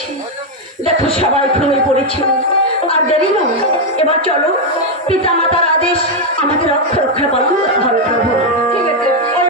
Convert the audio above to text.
এসেছি। দেখো সবাই ঘুমিয়ে পড়েছে, আর দেরি নয়, এবার চলো পিতা মাতার আদেশ আমাদের রক্ষা পালন করতে হবে।